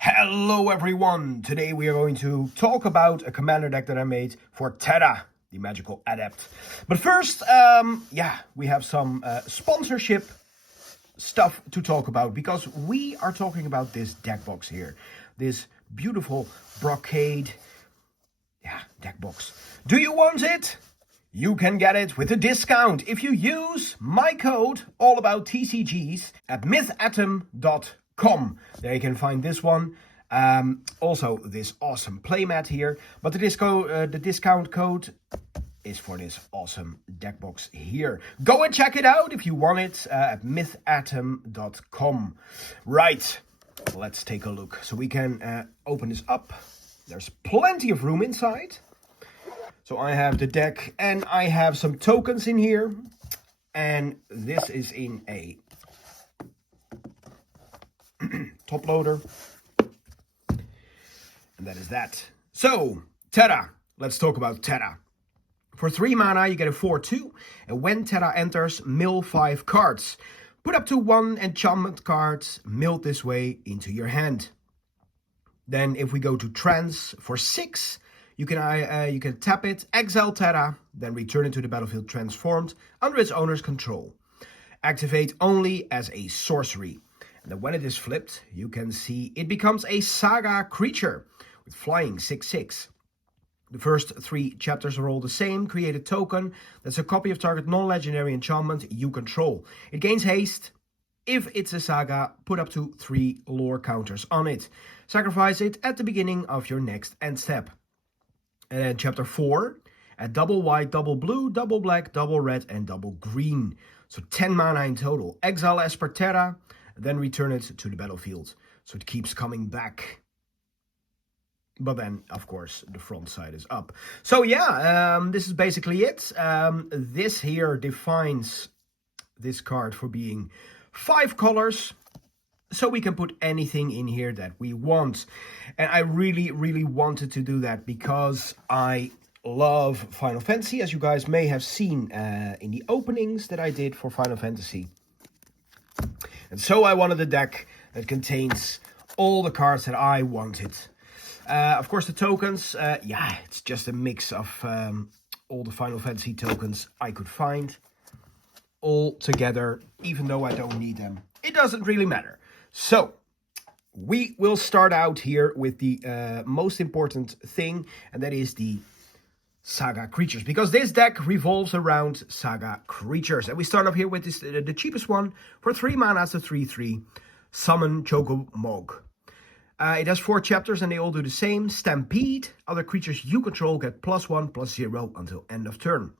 Hello everyone! Today we are going to talk about a commander deck that I made for Terra, the magical Adept. But first, we have some sponsorship stuff to talk about, because we are talking about this deck box here. This beautiful brocade deck box. Do you want it? You can get it with a discount if you use my code AllaboutTCGs at mythatom.com. There you can find this one. Also this awesome playmat here. But the discount code is for this awesome deck box here. Go and check it out if you want it at mythatom.com. Right, let's take a look. So we can open this up. There's plenty of room inside. So I have the deck and I have some tokens in here. And this is in a top loader. And that is that. So, Terra. Let's talk about Terra. For 3 mana, you get a 4/2. And when Terra enters, mill 5 cards. Put up to 1 enchantment card milled this way into your hand. Then if we go to Trance for 6, you can tap it, exile Terra, then return it to the battlefield transformed under its owner's control. Activate only as a sorcery. And then when it is flipped, you can see it becomes a Saga creature with flying 6/6. The first 3 chapters are all the same. Create a token that's a copy of target non-legendary enchantment you control. It gains haste. If it's a Saga, put up to 3 lore counters on it. Sacrifice it at the beginning of your next end step. And then chapter 4, at double white, double blue, double black, double red, and double green. So 10 mana in total. Exile Esper Terra, then return it to the battlefield. So it keeps coming back. But then, of course, the front side is up. So this is basically it. This here defines this card for being 5 colors. So we can put anything in here that we want. And I really, really wanted to do that because I love Final Fantasy, as you guys may have seen in the openings that I did for Final Fantasy. And so I wanted a deck that contains all the cards that I wanted. Of course, the tokens, it's just a mix of all the Final Fantasy tokens I could find. All together, even though I don't need them. It doesn't really matter. So, we will start out here with the most important thing, and that is the Saga creatures, because this deck revolves around Saga creatures. And we start off here with this, the cheapest one. For 3 mana, it's a 3/3, Summon Chocomog. It has 4 chapters and they all do the same. Stampede. Other creatures you control get +1/+0 until end of turn.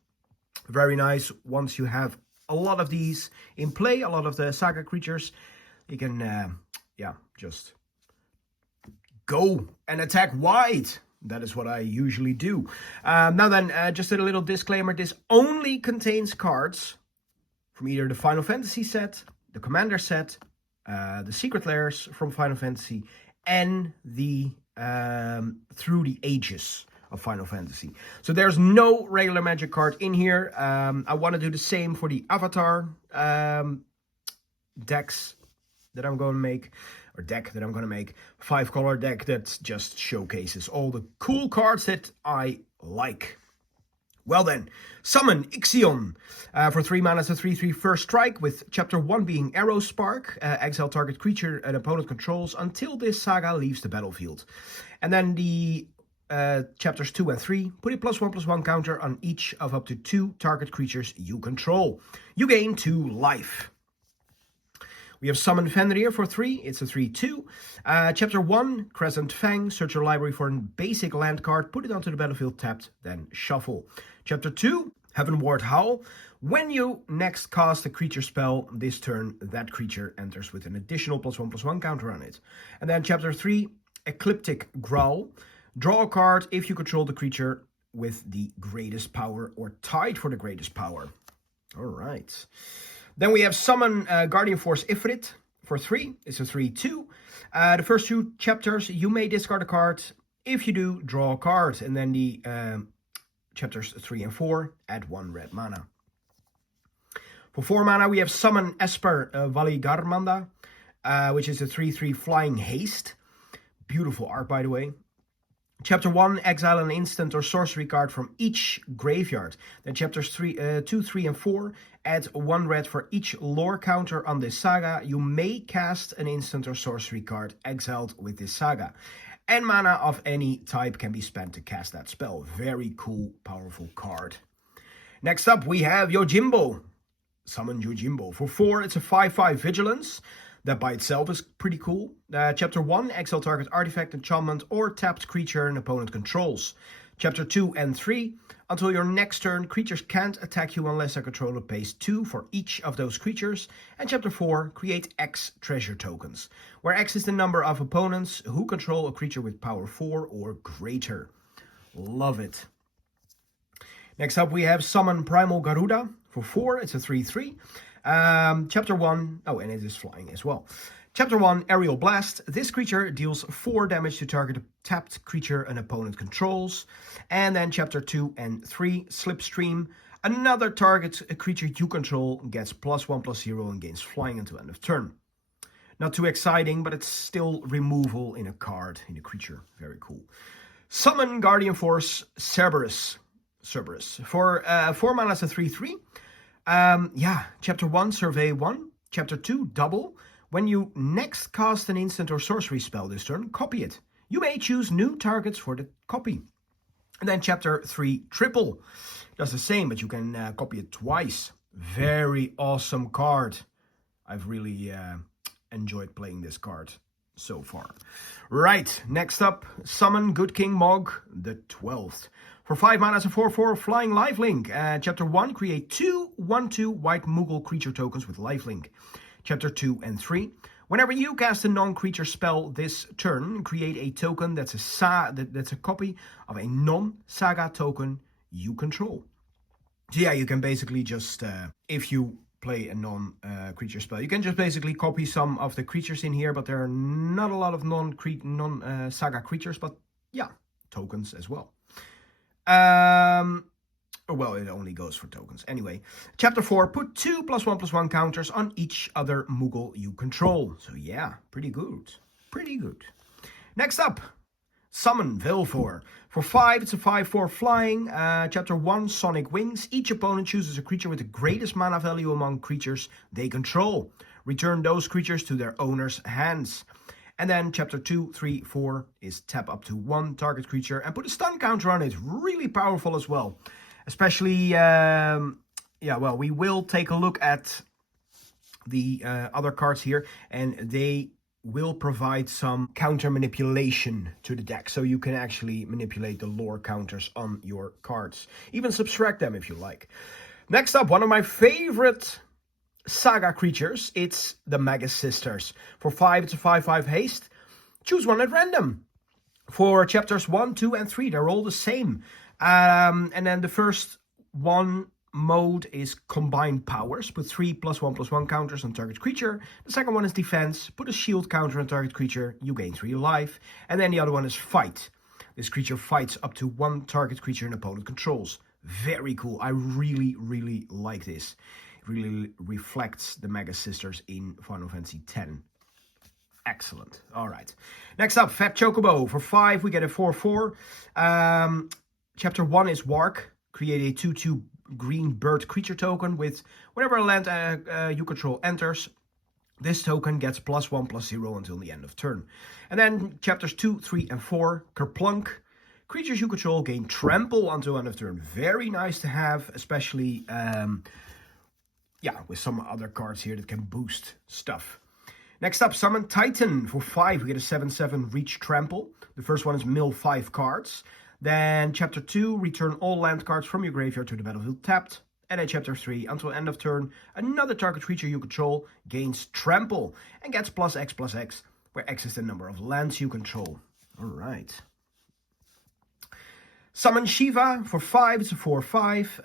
Very nice. Once you have a lot of these in play, a lot of the Saga creatures, you can, just go and attack wide. That is what I usually do. Now then, just a little disclaimer. This only contains cards from either the Final Fantasy set, the Commander set, the Secret Lairs from Final Fantasy, and the Through the Ages of Final Fantasy. So there's no regular Magic card in here. I want to do the same for the Avatar decks that I'm going to make, or deck that I'm going to make. 5-color deck that just showcases all the cool cards that I like. Well then, Summon Ixion. For 3 mana, it's a 3/3 first strike, with chapter 1 being Arrow Spark. Exile target creature an opponent controls until this Saga leaves the battlefield. And then the chapters 2 and 3, put a +1/+1 counter on each of up to 2 target creatures you control. You gain 2 life. We have Summon Fenrir for 3. It's a 3/2. Chapter 1, Crescent Fang. Search your library for a basic land card. Put it onto the battlefield tapped, then shuffle. Chapter 2, Heavenward Howl. When you next cast a creature spell this turn, that creature enters with an additional +1/+1 counter on it. And then Chapter 3, Ecliptic Growl. Draw a card if you control the creature with the greatest power or tied for the greatest power. All right. Then we have Summon Guardian Force Ifrit for 3. It's a 3/2. The first 2 chapters, you may discard a card. If you do, draw a card. And then the chapters 3 and 4, add 1 red mana. For 4 mana, we have Summon Esper Valigarmanda, which is a 3/3 Flying Haste. Beautiful art, by the way. Chapter 1, exile an instant or sorcery card from each graveyard. Then chapters 2, 3, and 4, add 1 red for each lore counter on this saga. You may cast an instant or sorcery card exiled with this saga. And mana of any type can be spent to cast that spell. Very cool, powerful card. Next up, we have Yojimbo. Summon Yojimbo. For 4, it's a 5/5 Vigilance. That by itself is pretty cool. Chapter 1, exile target artifact, enchantment, or tapped creature an opponent controls. Chapter 2 and 3, until your next turn, creatures can't attack you unless a controller pays 2 for each of those creatures. And Chapter 4, create X treasure tokens, where X is the number of opponents who control a creature with power 4 or greater. Love it. Next up, we have Summon Primal Garuda. For 4, it's a 3/3. Chapter 1, oh, and it is flying as well. Chapter 1, Aerial Blast. This creature deals 4 damage to target a tapped creature an opponent controls. And then Chapter 2 and 3, Slipstream. Another target a creature you control gets +1/+0 and gains flying until end of turn. Not too exciting, but it's still removal in a card, in a creature. Very cool. Summon Guardian Force Cerberus. For 4 mana, it's a 3/3. Chapter 1, Survey 1. Chapter 2, Double. When you next cast an instant or sorcery spell this turn, copy it. You may choose new targets for the copy. And then Chapter 3, Triple. Does the same, but you can copy it twice. Very awesome card. I've really enjoyed playing this card so far. Right, next up, Summon Good King Mog, the 12th. For 5 mana, it's a 4/4 flying lifelink. Chapter 1, create 2 1/2 white Moogle creature tokens with lifelink. Chapter 2 and 3, whenever you cast a non-creature spell this turn, create a token that's a copy of a non-saga token you control. So yeah, you can basically just, if you play a non-creature spell, you can just basically copy some of the creatures in here, but there are not a lot of non-saga creatures, but yeah, tokens as well. Well, it only goes for tokens. Anyway, Chapter 4, put 2 +1/+1 counters on each other Moogle you control. So yeah, pretty good. Pretty good. Next up, Summon Vilfor. For 5, it's a 5/4 flying. Chapter 1, Sonic Wings. Each opponent chooses a creature with the greatest mana value among creatures they control. Return those creatures to their owner's hands. And then Chapter 2, 3, 4 is tap up to 1 target creature and put a stun counter on it. Really powerful as well. Especially, we will take a look at the other cards here, and they will provide some counter manipulation to the deck. So you can actually manipulate the lore counters on your cards. Even subtract them if you like. Next up, one of my favorite saga creatures, it's the Magus Sisters. For 5, it's a 5/5 haste. Choose one at random. For chapters 1, 2, and 3, they're all the same. And then the first one mode is Combined Powers. Put 3 +1/+1 counters on target creature. The second one is Defense. Put a shield counter on target creature. You gain 3 life. And then the other one is Fight. This creature fights up to 1 target creature an opponent controls. Very cool. I really, really like this. It really reflects the Mega Sisters in Final Fantasy X. Excellent. All right. Next up, Fat Chocobo. For 5, we get a 4/4. Chapter 1 is Wark. Create a 2/2 green bird creature token with whenever a land you control enters, this token gets +1/+0 until the end of turn. And then chapters 2, 3, and 4, Kerplunk. Creatures you control gain trample until end of turn. Very nice to have, especially with some other cards here that can boost stuff. Next up, Summon Titan. For 5, we get a 7/7 Reach Trample. The first one is mill 5 cards. Then Chapter 2, return all land cards from your graveyard to the battlefield tapped. And then Chapter 3, until end of turn, another target creature you control gains Trample and gets +X/+X, where X is the number of lands you control. Alright. Summon Shiva. For 5, it's a 4/5.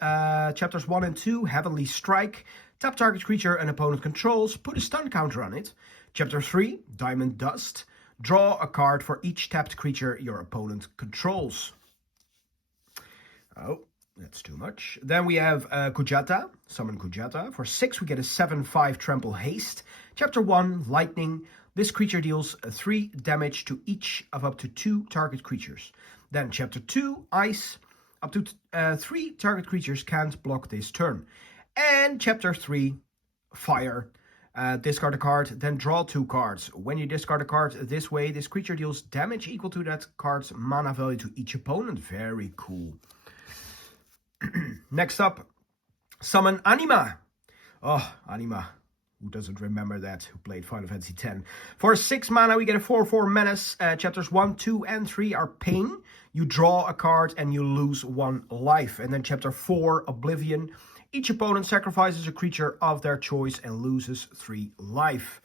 Chapters 1 and 2, Heavenly Strike. Tap target creature an opponent controls. Put a stun counter on it. Chapter 3, Diamond Dust. Draw a card for each tapped creature your opponent controls. Oh, that's too much. Then we have Kujata. Summon Kujata. For 6, we get a 7/5 Trample Haste. Chapter 1, Lightning. This creature deals 3 damage to each of up to 2 target creatures. Then Chapter 2, Ice. Up to 3 target creatures can't block this turn. And Chapter 3, Fire. Discard a card, then draw 2 cards. When you discard a card this way, this creature deals damage equal to that card's mana value to each opponent. Very cool. Next up, summon Anima. Oh, Anima. Who doesn't remember that? Who played Final Fantasy X? For 6 mana, we get a 4/4 menace. Chapters 1, 2, and 3 are pain. You draw a card and you lose 1 life. And then Chapter 4, Oblivion. Each opponent sacrifices a creature of their choice and loses 3 life.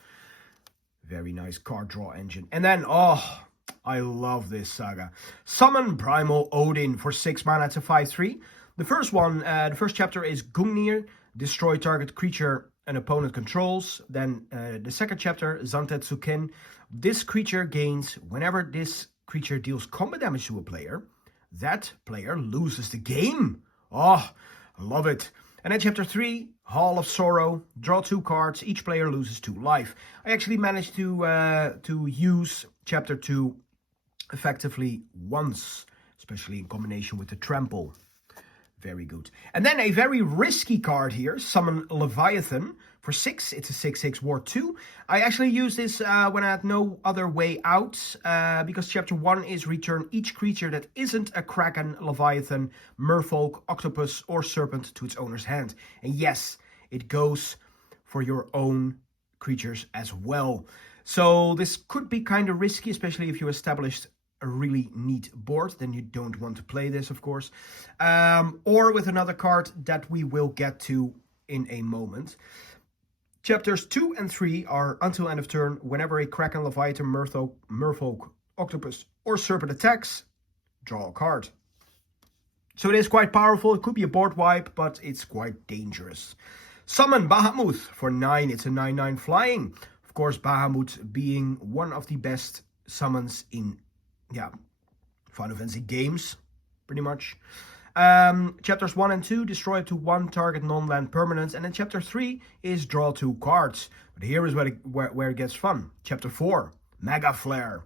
Very nice card draw engine. And then, oh, I love this saga. Summon Primal Odin for 6 mana. It's a 5/3. The first chapter is Gungnir. Destroy target creature an opponent controls. Then the second chapter, Zantetsuken. This creature gains, whenever this creature deals combat damage to a player, that player loses the game. Oh, I love it. And then Chapter 3, Hall of Sorrow. Draw 2 cards. Each player loses 2 life. I actually managed to use Chapter 2 effectively once, especially in combination with the Trample. Very good. And then a very risky card here, Summon Leviathan. For 6, it's a 6/6 War 2. I actually used this when I had no other way out, because Chapter 1 is return each creature that isn't a Kraken, Leviathan, Merfolk, Octopus, or Serpent to its owner's hand. And yes, it goes for your own creatures as well. So this could be kind of risky, especially if you established a really neat board. Then you don't want to play this, of course. Or with another card that we will get to in a moment. Chapters 2 and 3 are until end of turn. Whenever a Kraken, Leviathan, Merfolk, Octopus, or Serpent attacks, draw a card. So it is quite powerful. It could be a board wipe, but it's quite dangerous. Summon Bahamut for 9. It's a 9/9 flying. Of course, Bahamut being one of the best summons in Final Fantasy games, pretty much. Chapters 1 and 2, destroy up to 1 target non-land permanent. And then Chapter 3 is draw 2 cards. But here is where it gets fun. Chapter 4, Mega Flare.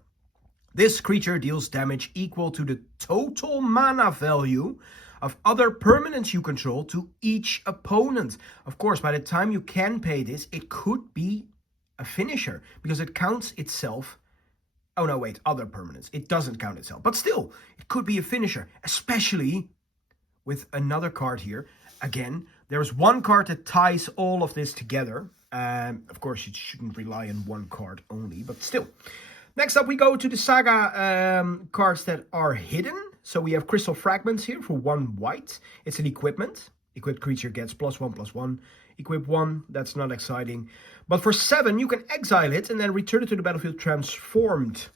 This creature deals damage equal to the total mana value of other permanents you control to each opponent. Of course, by the time you can pay this, it could be a finisher, because it counts itself. Oh no, wait, other permanents. It doesn't count itself. But still, it could be a finisher, especially with another card here. Again, there's one card that ties all of this together. Of course, you shouldn't rely on one card only, but still. Next up, we go to the Saga cards that are hidden. So we have Crystal Fragments here for 1 white. It's an equipment. Equipped creature gets +1/+1. Equip 1, that's not exciting. But for 7, you can exile it and then return it to the battlefield transformed.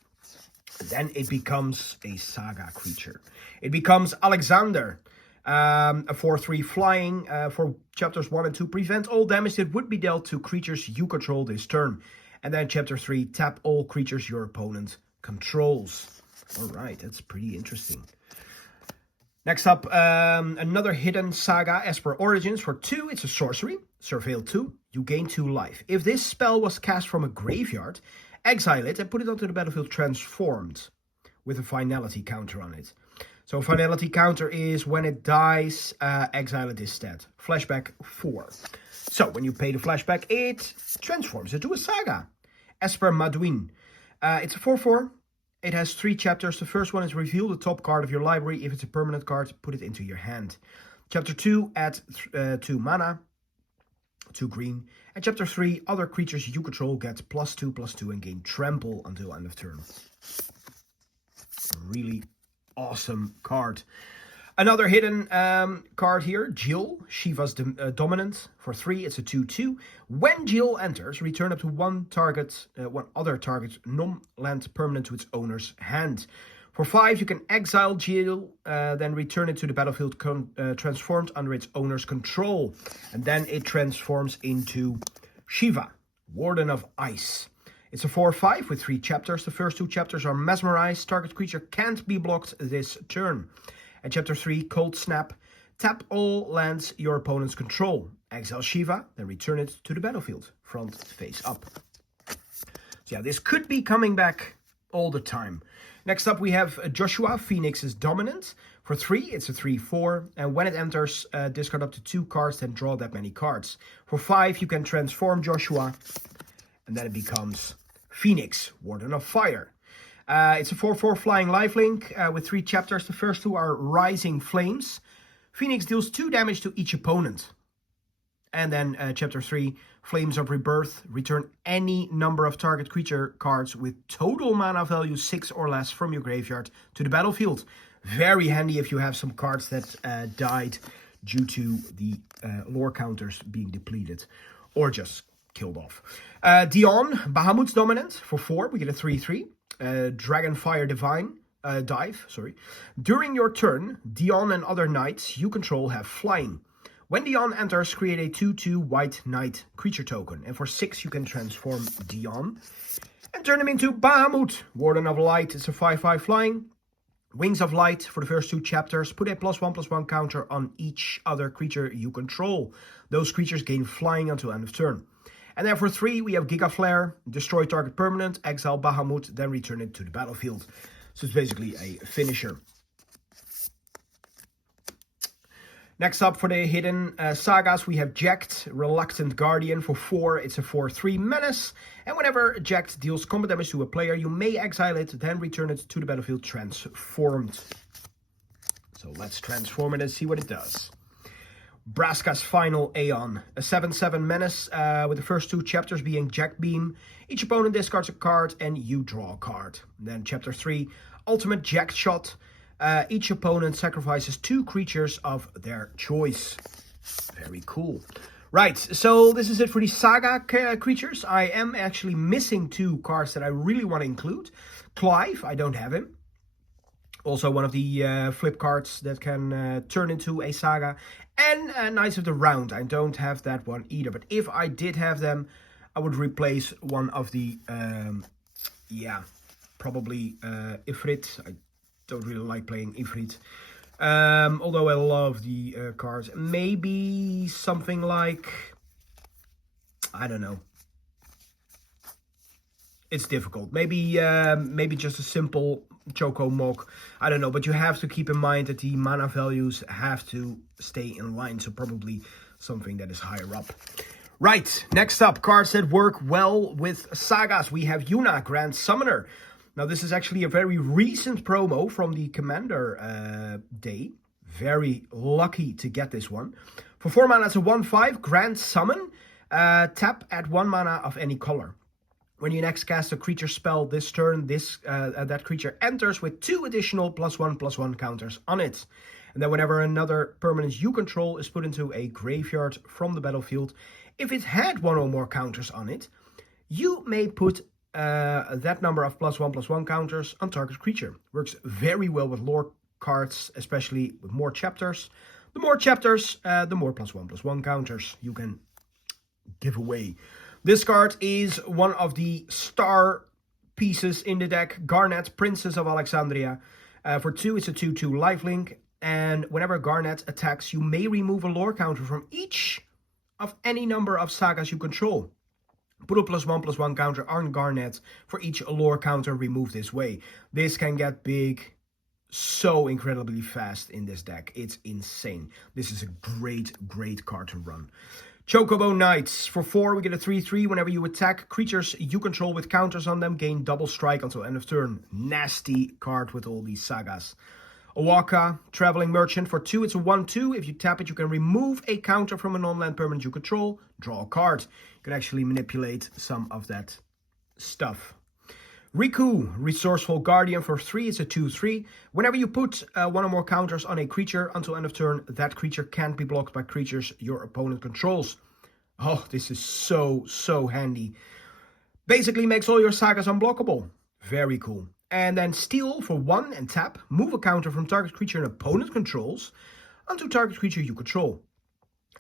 Then it becomes a Saga creature. It becomes Alexander. A 4/3 flying for Chapters 1 and 2. Prevent all damage that would be dealt to creatures you control this turn. And then Chapter 3, tap all creatures your opponent controls. Alright, that's pretty interesting. Next up, another hidden Saga, Esper Origins. For 2, it's a sorcery. Surveil 2, you gain 2 life. If this spell was cast from a graveyard, exile it and put it onto the battlefield transformed with a finality counter on it. So finality counter is when it dies, exile it instead. Flashback 4. So when you pay the flashback, it transforms into a Saga. Esper Maduin. It's a 4/4. It has 3 chapters. The first one is reveal the top card of your library. If it's a permanent card, put it into your hand. Chapter 2, add 2 mana, 2 green. And Chapter 3, other creatures you control get +2/+2 and gain trample until end of turn. Really awesome card. Another hidden card here, Jill, Shiva's Dominant. For 3, it's a 2/2. When Jill enters, return up to one other target non-land permanent to its owner's hand. For 5, you can exile Jill, then return it to the battlefield transformed under its owner's control. And then it transforms into Shiva, Warden of Ice. It's a 4/5 with 3 chapters. The first 2 chapters are Mesmerize. Target creature can't be blocked this turn. And Chapter 3, Cold Snap. Tap all lands your opponent's control. Exile Shiva, then return it to the battlefield, front face up. So yeah, this could be coming back all the time. Next up, we have Joshua. Phoenix is dominant. For 3, it's a 3/4. And when it enters, discard up to 2 cards, then draw that many cards. For 5, you can transform Joshua. And then it becomes Phoenix, Warden of Fire. It's a 4/4 flying lifelink with 3 chapters. The first 2 are Rising Flames. Phoenix deals 2 damage to each opponent. And then chapter 3, Flames of Rebirth. Return any number of target creature cards with total mana value 6 or less from your graveyard to the battlefield. Very handy if you have some cards that died due to the lore counters being depleted or just killed off. Dion, Bahamut's dominant. For 4, we get a 3/3. Dragonfire Dive. During your turn, Dion and other knights you control have flying. When Dion enters, create a 2/2 white knight creature token. And for 6, you can transform Dion and turn him into Bahamut, Warden of Light. It's a 5/5 flying. Wings of Light. For the first 2 chapters, put a +1/+1 counter on each other creature you control. Those creatures gain flying until end of turn. And then for 3, we have Giga Flare. Destroy target permanent, exile Bahamut, then return it to the battlefield. So it's basically a finisher. Next up for the hidden sagas, we have Jacked, Reluctant Guardian. For 4, it's a 4/3 menace. And whenever Jacked deals combat damage to a player, you may exile it, then return it to the battlefield transformed. So let's transform it and see what it does. Braska's Final Aeon, a 7/7 menace with the first 2 chapters being Jack Beam. Each opponent discards a card and you draw a card. Then chapter 3, Ultimate Jack Shot. Each opponent sacrifices 2 creatures of their choice. Very cool. Right, so this is it for the Saga creatures. I am actually missing 2 cards that I really want to include. Clive, I don't have him. Also one of the flip cards that can turn into a Saga. And Knights of the Round, I don't have that one either. But if I did have them, I would replace one of the, probably Ifrit. I don't really like playing Ifrit. Although I love the cards. Maybe something like, I don't know. It's difficult. Maybe just a simple Choco Mog. I don't know, but you have to keep in mind that the mana values have to stay in line. So probably something that is higher up. Right, next up, cards that work well with sagas. We have Yuna, Grand Summoner. Now this is actually a very recent promo from the Commander Day. Very lucky to get this one. For 4 mana, it's a 1/5 Grand Summon. Tap at 1 mana of any color. When you next cast a creature spell this turn, that creature enters with 2 additional +1/+1 counters on it. And then whenever another permanent you control is put into a graveyard from the battlefield, if it had 1 or more counters on it, you may put that number of +1/+1 counters on target creature. Works very well with lore cards, especially with more chapters. The more chapters, the more +1/+1 counters you can give away. This card is one of the star pieces in the deck. Garnet, Princess of Alexandria. For 2, it's a 2/2 lifelink. And whenever Garnet attacks, you may remove a lore counter from each of any number of sagas you control. Put a +1/+1 counter on Garnet for each lore counter removed this way. This can get big so incredibly fast in this deck. It's insane. This is a great card to run. Chocobo Knights. For 4, we get a 3/3. Whenever you attack creatures you control with counters on them, gain double strike until end of turn. Nasty card with all these sagas. Owaka, Traveling Merchant. For 2, it's a 1/2. If you tap it, you can remove a counter from a non-land permanent you control. Draw a card. You can actually manipulate some of that stuff. Riku, Resourceful Guardian. For 3, it's a 2/3. Whenever you put 1 or more counters on a creature until end of turn, that creature can't be blocked by creatures your opponent controls. Oh, this is so handy. Basically makes all your sagas unblockable. Very cool. And then Steal for 1 and tap. Move a counter from target creature an opponent controls onto target creature you control.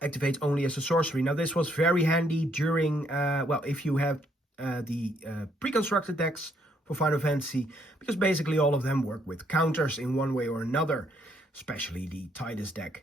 Activate only as a sorcery. Now this was very handy during, if you have the pre-constructed decks for Final Fantasy, because basically all of them work with counters in one way or another, especially the Tidus deck.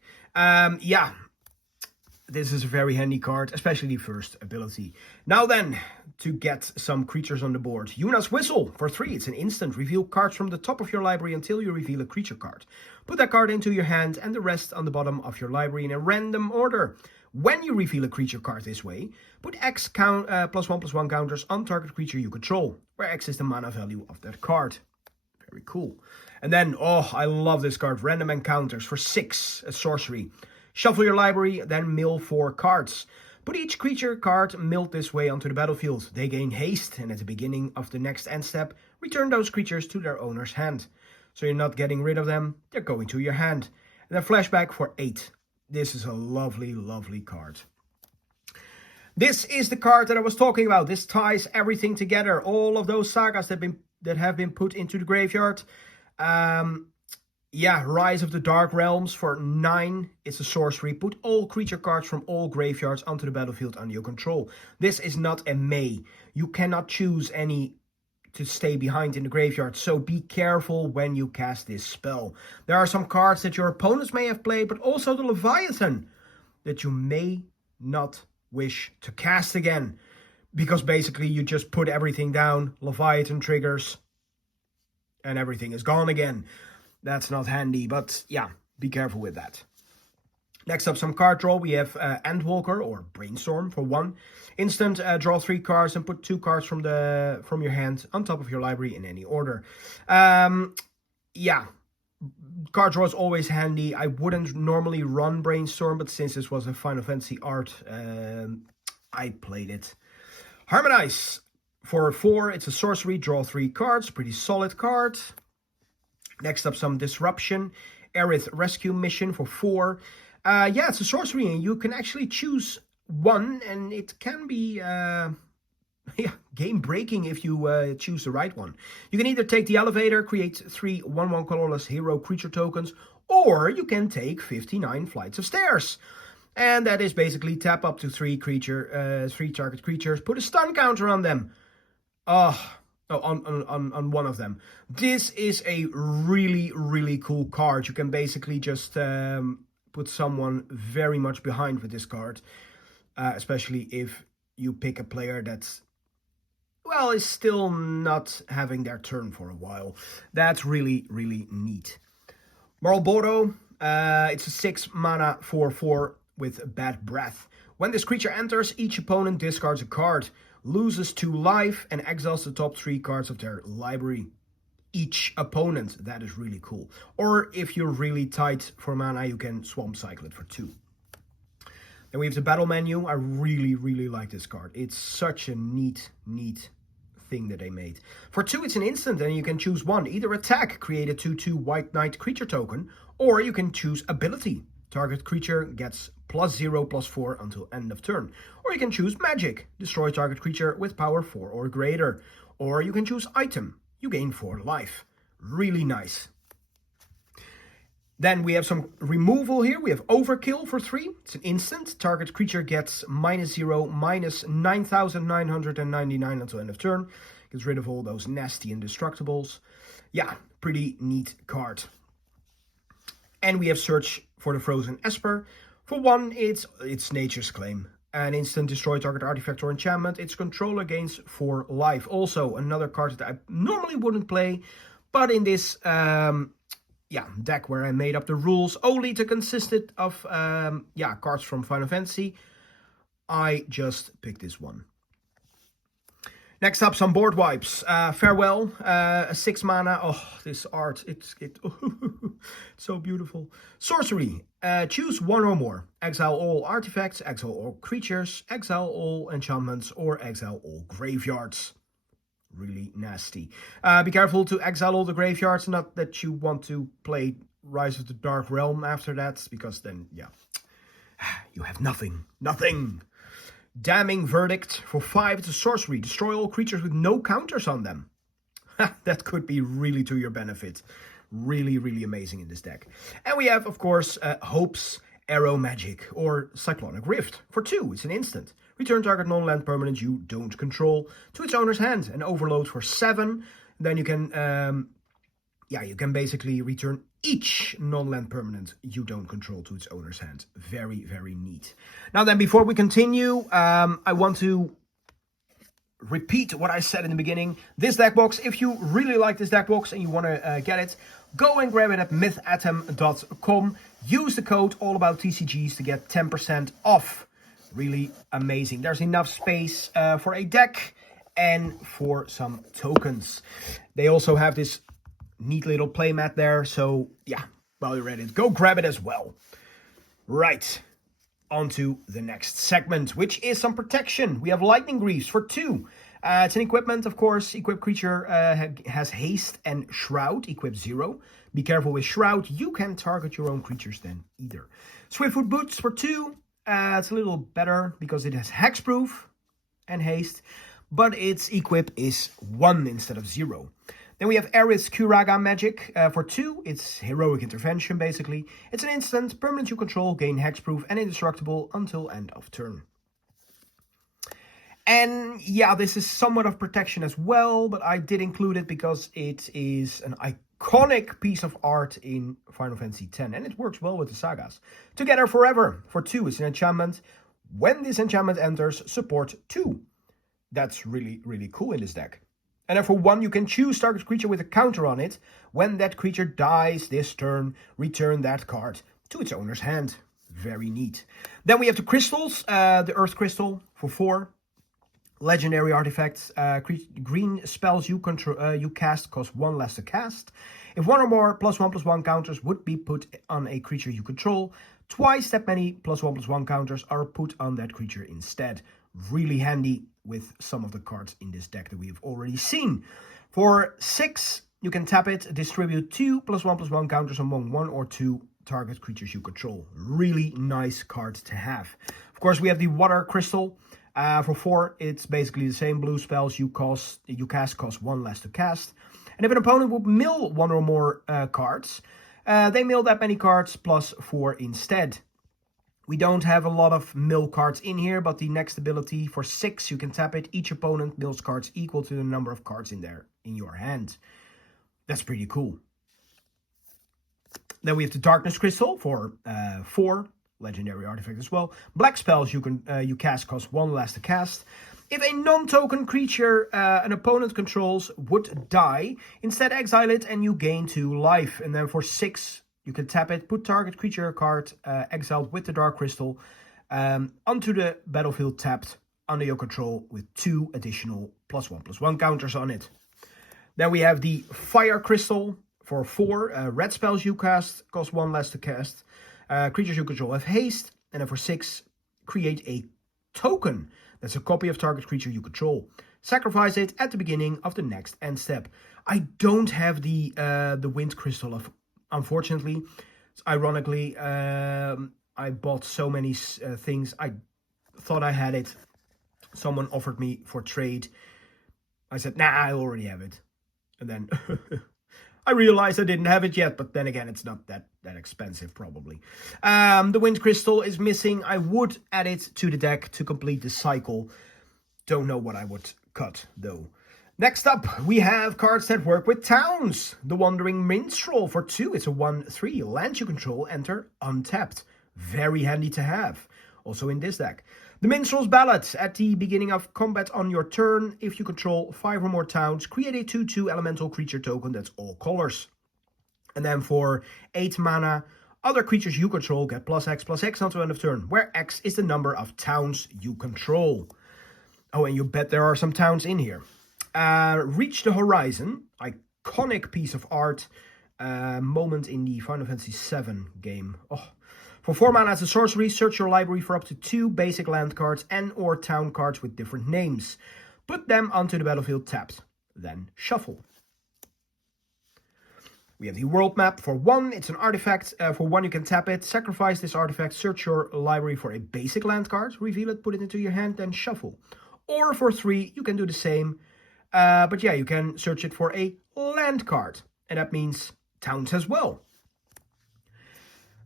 this is a very handy card, especially the first ability. Now then, to get some creatures on the board. Yuna's Whistle for 3. It's an instant. Reveal cards from the top of your library until you reveal a creature card. Put that card into your hand and the rest on the bottom of your library in a random order. When you reveal a creature card this way, put X +1/+1 counters on target creature you control, where X is the mana value of that card. Very cool. And then, oh, I love this card. Random Encounters for 6, a sorcery. Shuffle your library, then mill 4 cards. Put each creature card milled this way onto the battlefield. They gain haste, and at the beginning of the next end step, return those creatures to their owner's hand. So you're not getting rid of them, they're going to your hand. And then flashback for 8. This is a lovely, lovely card. This is the card that I was talking about. This ties everything together. All of those sagas that have been put into the graveyard. Rise of the Dark Realms for 9. It's a sorcery. Put all creature cards from all graveyards onto the battlefield under your control. This is not a May. You cannot choose any to stay behind in the graveyard, so be careful when you cast this spell. There are some cards that your opponents may have played, but also the Leviathan that you may not wish to cast again. Because basically you just put everything down, Leviathan triggers, and everything is gone again. That's not handy, but yeah, be careful with that. Next up, some card draw. We have Endwalker or Brainstorm for 1. Instant, draw 3 cards and put 2 cards from your hand on top of your library in any order. Card draw is always handy. I wouldn't normally run Brainstorm, but since this was a Final Fantasy art, I played it. Harmonize for 4. It's a sorcery. Draw 3 cards. Pretty solid card. Next up, some Disruption. Aerith Rescue Mission for 4. It's a sorcery, and you can actually choose one, and it can be game-breaking if you choose the right one. You can either take the elevator, create 3 1/1 colorless hero creature tokens, or you can take 59 flights of stairs. And that is basically tap up to 3 target creatures, put a stun counter on them. On one of them. This is a really, really cool card. You can basically just put someone very much behind with this card. Especially if you pick a player that's, is still not having their turn for a while. That's really, really neat. Moral Bodo. It's a 6 mana 4/4 with Bad Breath. When this creature enters, each opponent discards a card, loses 2 life, and exiles the top 3 cards of their library. Each opponent. That is really cool. Or if you're really tight for mana, you can swamp cycle it for 2. Then we have the battle menu. I really, really like this card. It's such a neat thing that they made. For 2, it's an instant, and you can choose one. Either attack, create a 2/2 White Knight creature token, or you can choose ability. Target creature gets +0/+4 until end of turn. Or you can choose magic. Destroy target creature with power 4 or greater. Or you can choose item. You gain 4 life. Really nice. Then we have some removal here. We have Overkill for 3. It's an instant. Target creature gets -0, -9,999 until end of turn. Gets rid of all those nasty indestructibles. Yeah, pretty neat card. And we have Search for the Frozen Esper. For 1, it's Nature's Claim. An instant, destroy target artifact or enchantment. Its controller gains 4 life. Also, another card that I normally wouldn't play, but in this deck where I made up the rules only to consist of cards from Final Fantasy, I just picked this one. Next up, some board wipes. Farewell, a 6 mana. Oh, this art, it's so beautiful. Sorcery, choose 1 or more. Exile all artifacts, exile all creatures, exile all enchantments, or exile all graveyards. Really nasty. Be careful to exile all the graveyards, not that you want to play Rise of the Dark Realm after that, because then, you have nothing. Damning Verdict for 5. It's a sorcery. Destroy all creatures with no counters on them. That could be really to your benefit. Really, really amazing in this deck. And we have, of course, Hope's Arrow Magic or Cyclonic Rift for 2. It's an instant. Return target non-land permanent you don't control to its owner's hand. And Overload for 7. Then you can yeah, you can basically return each non-land permanent you don't control to its owner's hand. Very, very neat. Now then, before we continue, I want to repeat what I said in the beginning. This deck box, if you really like this deck box and you want to get it, go and grab it at mythatom.com. Use the code AllAboutTCGs to get 10% off. Really amazing. There's enough space for a deck and for some tokens. They also have this neat little playmat there. So yeah, while you're at it, go grab it as well. Right. On to the next segment, which is some protection. We have Lightning Greaves for 2. It's an equipment, of course. Equipped creature has Haste and Shroud, equip 0. Be careful with Shroud. You can target your own creatures then either. Swiftfoot Boots for 2. It's a little better because it has Hexproof and Haste, but its equip is 1 instead of 0. Then we have Aerith's Curaga Magic for 2. It's Heroic Intervention, basically. It's an instant, permanent you control, gain Hexproof and indestructible until end of turn. And yeah, this is somewhat of protection as well, but I did include it because it is an iconic piece of art in Final Fantasy X, and it works well with the sagas. Together Forever for 2 is an enchantment. When this enchantment enters, support 2. That's really, really cool in this deck. And then for 1, you can choose target creature with a counter on it. When that creature dies this turn, return that card to its owner's hand. Very neat. Then we have the crystals. The Earth Crystal for 4. Legendary artifacts. Green spells you cast cost 1 less to cast. If 1 or more +1/+1 counters would be put on a creature you control, twice that many +1/+1 counters are put on that creature instead. Really handy with some of the cards in this deck that we have already seen. For 6, you can tap it, distribute 2 +1/+1 counters among 1 or 2 target creatures you control. Really nice card to have. Of course, we have the Water Crystal. For 4, it's basically the same. Blue spells you cast cost 1 less to cast. And if an opponent would mill 1 or more cards, they mill that many cards +4 instead. We don't have a lot of mill cards in here, but the next ability for 6, you can tap it. Each opponent mills cards equal to the number of cards in your hand. That's pretty cool. Then we have the Darkness Crystal for 4, legendary artifact as well. Black spells you cast cost 1 less to cast. If a non-token creature an opponent controls would die, instead exile it and you gain 2 life. And then for 6, you can tap it, put target creature card exiled with the Dark Crystal onto the battlefield tapped under your control with 2 additional +1/+1 counters on it. Then we have the Fire Crystal for 4. Red spells you cast cost 1 less to cast. Creatures you control have haste. And then for 6, create a token. That's a copy of target creature you control. Sacrifice it at the beginning of the next end step. I don't have the Wind Crystal unfortunately. Ironically, I bought so many things. I thought I had it. Someone offered me for trade. I said, nah, I already have it. And then I realized I didn't have it yet, but then again, it's not that expensive, probably. The Wind Crystal is missing. I would add it to the deck to complete the cycle. Don't know what I would cut, though. Next up, we have cards that work with towns. The Wandering Minstrel for 2. It's a 1/3. Land you control, enter untapped. Very handy to have. Also in this deck. The Minstrel's Ballad. At the beginning of combat on your turn, if you control 5 or more towns, create a 2/2 elemental creature token that's all colors. And then for 8 mana, other creatures you control get +X/+X until end of turn, where X is the number of towns you control. Oh, and you bet there are some towns in here. Reach the Horizon, iconic piece of art, moment in the Final Fantasy VII game. Oh. For 4 mana as a sorcery, search your library for up to 2 basic land cards and or town cards with different names. Put them onto the battlefield tapped, then shuffle. We have the World Map for 1, it's an artifact. For 1 you can tap it, sacrifice this artifact, search your library for a basic land card, reveal it, put it into your hand, then shuffle. Or for 3, you can do the same. But yeah, you can search it for a land card. And that means towns as well.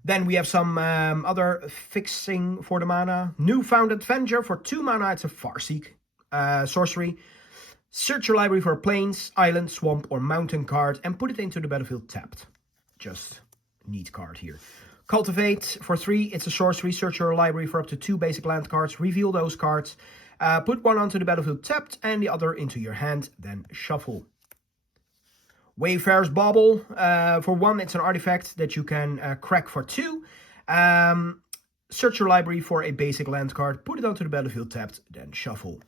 Then we have some other fixing for the mana. Newfound Adventure for 2 mana. It's a Farseek sorcery. Search your library for a plains, island, swamp, or mountain card and put it into the battlefield tapped. Just neat card here. Cultivate for 3, it's a sorcery. Search your library for up to 2 basic land cards, reveal those cards, put one onto the battlefield tapped and the other into your hand, then shuffle. Wayfarer's Bauble, for 1, it's an artifact that you can crack for 2. Search your library for a basic land card, put it onto the battlefield tapped, then shuffle.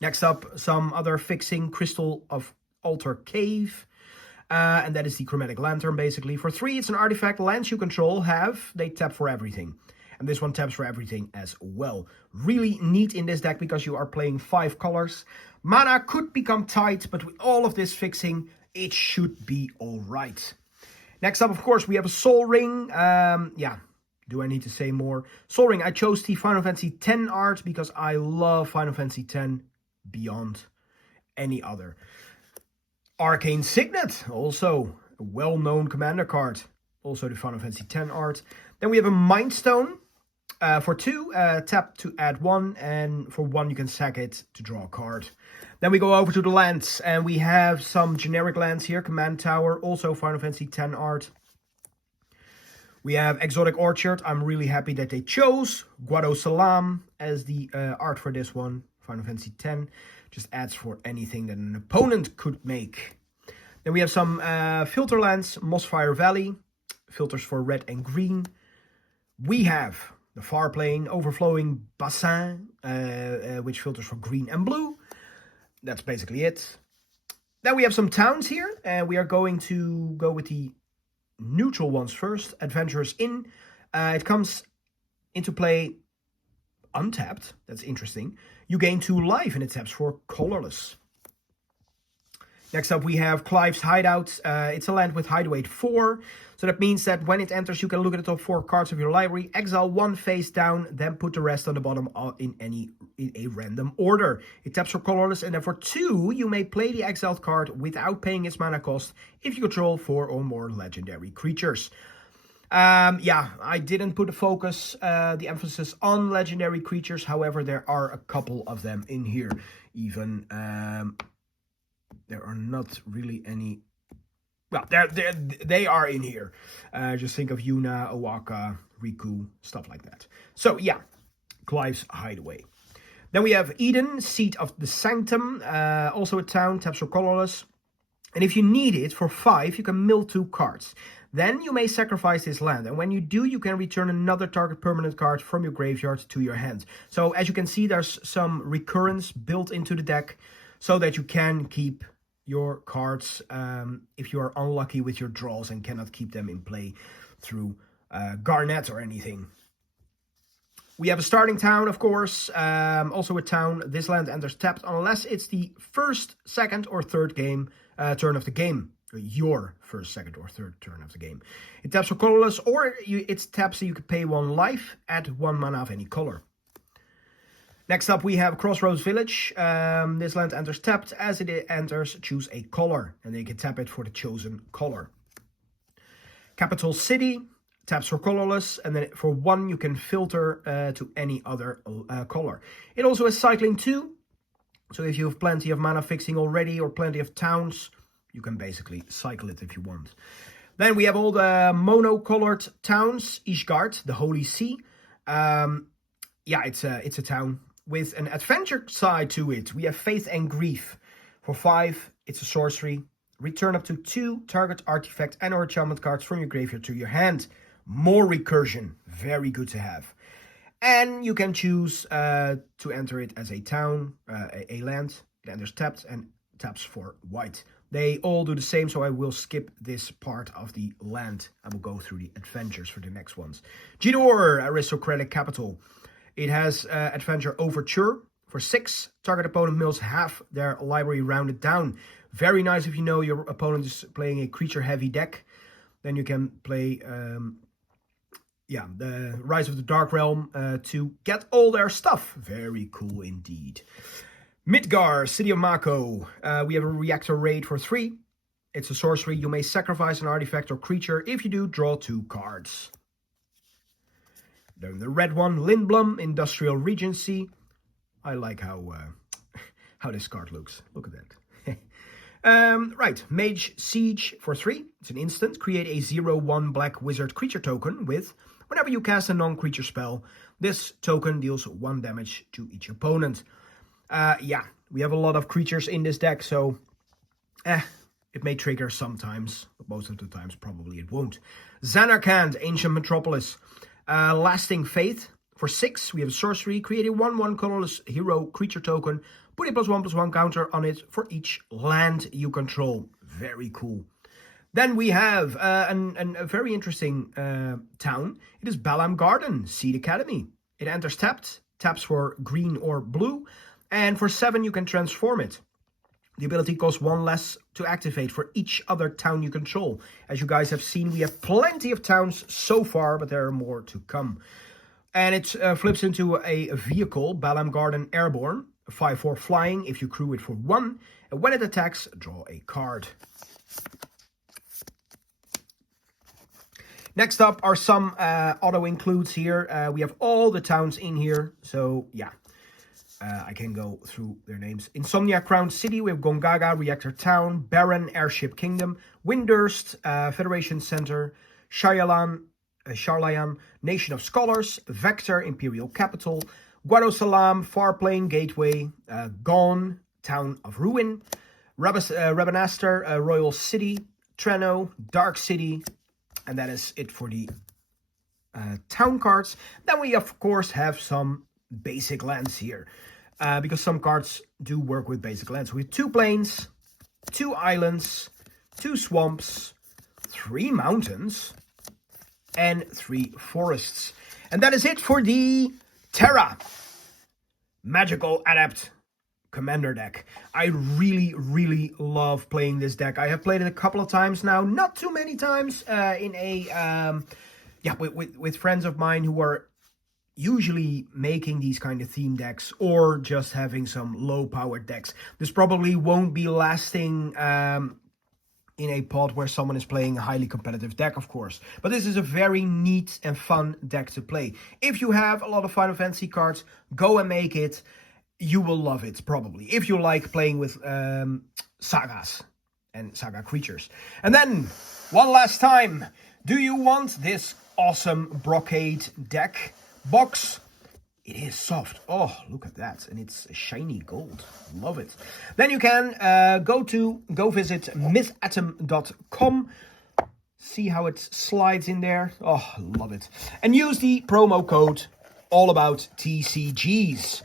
Next up, some other fixing, Crystal of Altar Cave. And that is the Chromatic Lantern, basically. For 3, it's an artifact. Lands you control they tap for everything. And this one taps for everything as well. Really neat in this deck because you are playing 5 colors. Mana could become tight, but with all of this fixing, it should be alright. Next up, of course, we have a Soul Ring. Do I need to say more? Soul Ring, I chose the Final Fantasy X art because I love Final Fantasy X beyond any other. Arcane Signet, also a well-known commander card. Also the Final Fantasy X art. Then we have a Mind Stone. For 2, tap to add 1, and for 1 you can sack it to draw a card. Then we go over to the lands, and we have some generic lands here. Command Tower, also Final Fantasy X art. We have Exotic Orchard. I'm really happy that they chose Guado Salam as the art for this one. Final Fantasy X. Just adds for anything that an opponent could make. Then we have some filter lands. Mossfire Valley. Filters for red and green. We have the Far Plane, Overflowing Bassin, which filters for green and blue. That's basically it. Then we have some towns here. We are going to go with the neutral ones first. Adventurers Inn. It comes into play untapped. That's interesting. You gain 2 life and it taps for colorless. Next up we have Clive's Hideout. It's a land with Hideaway 4. So that means that when it enters, you can look at the top 4 cards of your library, exile 1 face down, then put the rest on the bottom in a random order. It taps for colorless, and then for 2, you may play the exiled card without paying its mana cost if you control 4 or more legendary creatures. I didn't put the emphasis on legendary creatures. However, there are a couple of them in here. Even there are not really any. Well, they are in here. Just think of Yuna, Owaka, Riku, stuff like that. So yeah, Clive's Hideaway. Then we have Eden, Seat of the Sanctum, also a town, taps for colorless. And if you need it for 5, you can mill 2 cards. Then you may sacrifice this land, and when you do, you can return another target permanent card from your graveyard to your hand. So as you can see, there's some recurrence built into the deck so that you can keep your cards if you are unlucky with your draws and cannot keep them in play through Garnet or anything. We have a starting town, of course, also a town. This land enters tapped unless it's the first, second, or third turn of the game. Your first, second, or third turn of the game. It taps for colorless, or it taps so you can pay 1 life, add 1 mana of any color. Next up, we have Crossroads Village. This land enters tapped. As it enters, choose a color, and then you can tap it for the chosen color. Capital City taps for colorless, and then for 1 you can filter to any other color. It also has cycling 2, so if you have plenty of mana fixing already or plenty of towns, you can basically cycle it if you want. Then we have all the mono-colored towns. Ishgard, the Holy See. It's a town with an adventure side to it. We have Faith and Grief. For 5, it's a sorcery. Return up to 2 target artifact and or enchantment cards from your graveyard to your hand. More recursion. Very good to have. And you can choose to enter it as a town, a land. It enters tapped and taps for white. They all do the same, so I will skip this part of the land. I will go through the adventures for the next ones. Jidor, Aristocratic Capital. It has Adventure Overture. For 6, target opponent mills half their library rounded down. Very nice if you know your opponent is playing a creature-heavy deck. Then you can play the Rise of the Dark Realm to get all their stuff. Very cool indeed. Midgar, City of Mako. We have a Reactor Raid for 3. It's a sorcery. You may sacrifice an artifact or creature. If you do, draw 2 cards. Then the red one, Lindblom, Industrial Regency. I like how how this card looks. Look at that. Right, Mage Siege for 3. It's an instant. Create a 0/1 black wizard creature token with, whenever you cast a non-creature spell, this token deals 1 damage to each opponent. Yeah, we have a lot of creatures in this deck, so it may trigger sometimes, but most of the times probably it won't. Xanarkand, Ancient Metropolis. Lasting Faith for 6. We have a sorcery. Create a 1/1 colorless hero creature token. Put a +1/+1 counter on it for each land you control. Very cool. Then we have a very interesting town. It is Balam Garden, Seed Academy. It enters tapped, taps for green or blue, and for 7 you can transform it. The ability costs 1 less to activate for each other town you control. As you guys have seen, we have plenty of towns so far, but there are more to come. And it flips into a vehicle, Balam Garden Airborne, 5/4 flying if you crew it for 1. And when it attacks, draw a card. Next up are some auto includes here. We have all the towns in here, so yeah. I can go through their names. Insomnia Crown City, we have Gongaga, Reactor Town, Baron, Airship Kingdom, Windurst, Federation Center, Sharlayan, Nation of Scholars, Vector, Imperial Capital, Guadosalam, Farplane, Gateway, Gone, Town of Ruin, Rabanastre, Royal City, Treno, Dark City, and that is it for the town cards. Then we, of course, have some basic lands here, because some cards do work with basic lands. We have 2 plains, 2 islands, 2 swamps, 3 mountains, and 3 forests. And that is it for the Terra Magical Adept Commander deck. I really, really love playing this deck. I have played it a couple of times now, not too many times, in a with friends of mine who are usually making these kind of theme decks or just having some low-powered decks. This probably won't be lasting in a pod where someone is playing a highly competitive deck, of course. But this is a very neat and fun deck to play. If you have a lot of Final Fantasy cards, go and make it. You will love it, probably, if you like playing with sagas and saga creatures. And then, one last time, do you want this awesome Brocade deck box? It is soft. Oh, look at that. And it's shiny gold. Love it. Then you can go visit mythatom.com. See how it slides in there. Oh, love it. And use the promo code AllAboutTCGs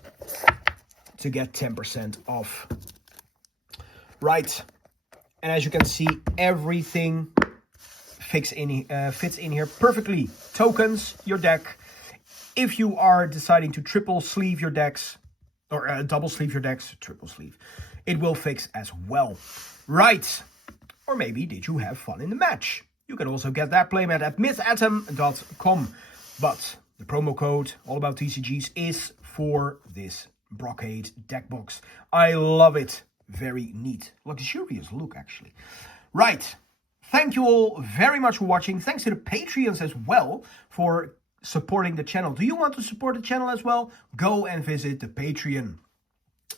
to get 10% off. Right. And as you can see, everything fits in here perfectly. Tokens, your deck. If you are deciding to triple sleeve your decks, or double sleeve your decks, triple sleeve, it will fix as well. Right. Or maybe did you have fun in the match? You can also get that playmat at mythatom.com. But the promo code AllAboutTCGs is for this Brocade deck box. I love it. Very neat. Luxurious look, actually. Right. Thank you all very much for watching. Thanks to the Patreons as well for supporting the channel. Do you want to support the channel as well? Go and visit the Patreon.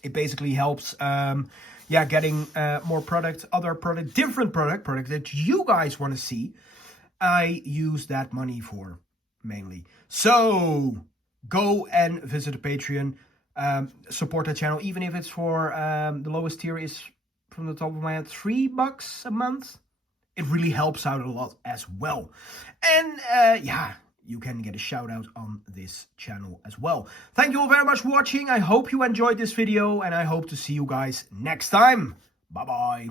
It basically helps getting more products, different products that you guys want to see. I use that money for mainly. So go and visit the Patreon. Support the channel, even if it's for the lowest tier is, from the top of my head, $3 a month. It really helps out a lot as well. And you can get a shout out on this channel as well. Thank you all very much for watching. I hope you enjoyed this video, and I hope to see you guys next time. Bye bye.